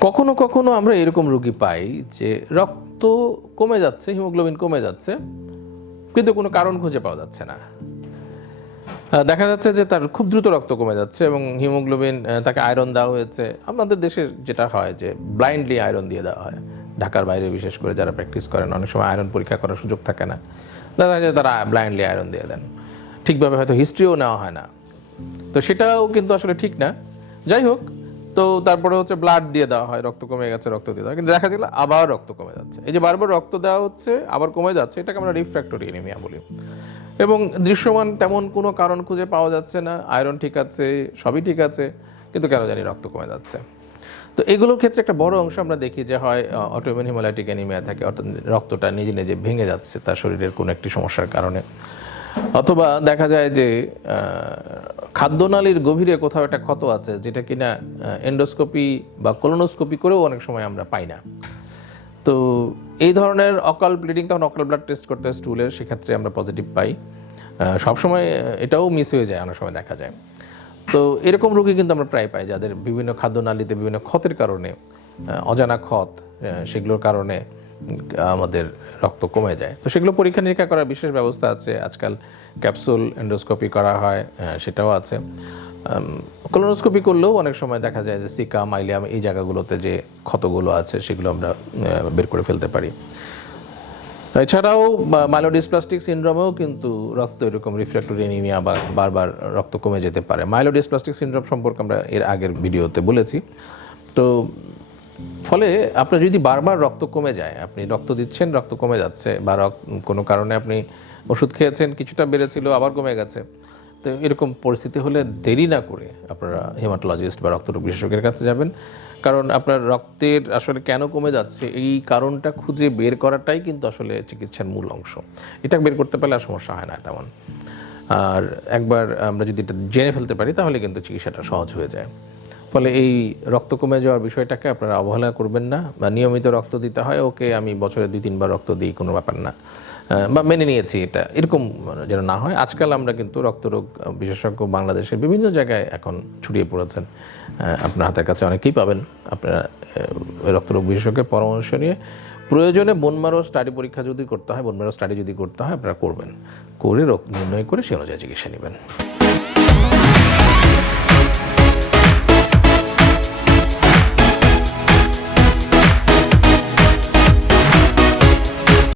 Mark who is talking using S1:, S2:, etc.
S1: কখনো কখনো আমরা এরকম রোগী পাই যে রক্ত কমে যাচ্ছে, হিমোগ্লোবিন কমে যাচ্ছে, কিন্তু কোনো কারণ খুঁজে পাওয়া যাচ্ছে না। দেখা যাচ্ছে যে তার খুব দ্রুত রক্ত কমে যাচ্ছে এবং হিমোগ্লোবিন তাকে আয়রন দেওয়া হয়েছে। আমাদের দেশে যেটা হয় যে ব্লাইন্ডলি আয়রন দিয়ে দেওয়া হয়। ঢাকার বাইরে বিশেষ করে যারা প্র্যাকটিস করেন, অনেক সময় আয়রন পরীক্ষা করার সুযোগ থাকে না। দেখা যায় যে তারা ব্লাইন্ডলি আয়রন দিয়ে দেন। ঠিকভাবে হয়তো হিস্ট্রিও নেওয়া হয় না। তো সেটাও কিন্তু আসলে ঠিক না। যাই হোক তো তারপরে হচ্ছে ব্লাড দিয়ে দেওয়া হয়, রক্ত কমে গেছে, রক্ত দিয়ে দেওয়া কিন্তু দেখা গেল আবার রক্ত কমে যাচ্ছে। এই যে বারবার রক্ত দেওয়া হচ্ছে, আবার কমে যাচ্ছে, এটাকে আমরা রিফ্র্যাক্টরি এনিমিয়া বলি। এবং দৃশ্যমান তেমন কোনো কারণ খুঁজে পাওয়া যাচ্ছে না। আয়রন ঠিক আছে, সবই ঠিক আছে, কিন্তু কেন জানি রক্ত কমে যাচ্ছে। তো এগুলোর ক্ষেত্রে একটা বড় অংশ আমরা দেখি যে হয় অটোমিন হিমোলাইটিক অ্যানিমিয়া থাকে, অর্থাৎ রক্তটা নিজে নিজে ভেঙে যাচ্ছে তার শরীরের কোনো একটি সমস্যার কারণে। অথবা দেখা যায় যে খাদ্যনালীর গভীরে কোথাও একটা ক্ষত আছে, যেটা কিনা এন্ডোস্কোপি বা কোলোনোস্কোপি করেও অনেক সময় আমরা পাই না। তো এই ধরনের অকাল ব্লিডিং তখন অকাল ব্লাড টেস্ট করতে হয় স্টুলের সেক্ষেত্রে আমরা পজিটিভ পাই। সবসময় এটাও মিস হয়ে যায়, অনেক সময় দেখা যায়। তো এরকম রোগী কিন্তু আমরা প্রায় পাই, যাদের বিভিন্ন খাদ্যনালীতে বিভিন্ন ক্ষতের কারণে অজানা ক্ষত সেগুলোর কারণে। আমাদের রক্ত কমে যায়। তো সেগুলো পরীক্ষা নিরীক্ষা করার বিশেষ ব্যবস্থা আছে। আজকাল ক্যাপসুল এন্ডোস্কোপি করা হয় সেটাও আছে। কলোনোস্কোপি করলেও অনেক সময় দেখা যায় যে সিকা, মাইলিয়াম এই জায়গাগুলোতে যে ক্ষতগুলো আছে, সেগুলো আমরা বের করে ফেলতে পারি। এছাড়াও মাইলোডিসপ্লাস্টিক সিনড্রোমেও কিন্তু রক্ত এরকম রিফ্র্যাক্টরি এনিমিয়া বা বারবার রক্ত কমে যেতে পারে। মাইলোডিসপ্লাস্টিক সিনড্রোম সম্পর্কে আমরা এর আগের ভিডিওতে বলেছি। তো ফলে আপনার যদি বারবার রক্ত কমে যায়, আপনি রক্ত দিচ্ছেন, রক্ত কমে যাচ্ছে বা কোনো কারণে আপনি ওষুধ খেয়েছেন, কিছুটা বেড়েছিল, আবার কমে গেছে। তো এরকম পরিস্থিতি হলে দেরি না করে আপনারা হেমাটোলজিস্ট বা রক্তরোগ বিশেষজ্ঞের কাছে যাবেন। কারণ আপনার রক্তের আসলে কেন কমে যাচ্ছে, এই কারণটা খুঁজে বের করাটাই কিন্তু আসলে চিকিৎসার মূল অংশ। এটা বের করতে পারলে আর সমস্যা হয় না তেমন। আর একবার আমরা যদি এটা জেনে ফেলতে পারি, তাহলে কিন্তু চিকিৎসাটা সহজ হয়ে যায়। ফলে এই রক্ত কমে যাওয়ার বিষয়টাকে আপনারা অবহেলা করবেন না, বা নিয়মিত রক্ত দিতে হয়, ওকে আমি বছরে দুই, তিনবার রক্ত দিই, কোনো ব্যাপার না। বা মেনে নিয়েছি এটা, এরকম যেন না হয়। আজকাল আমরা কিন্তু রক্তরোগ বিশেষজ্ঞ বাংলাদেশের বিভিন্ন জায়গায় এখন ছড়িয়ে পড়েছেন। আপনার হাতের কাছে অনেকেই পাবেন। আপনারা রক্তরোগ বিশেষজ্ঞের পরামর্শ নিয়ে প্রয়োজনে বোনমারো স্টাডি পরীক্ষা যদি করতে হয় বোনমারো স্টাডি যদি করতে হয়, আপনারা করবেন। করে রোগ নির্ণয় করে সে অনুযায়ী চিকিৎসা নেবেন।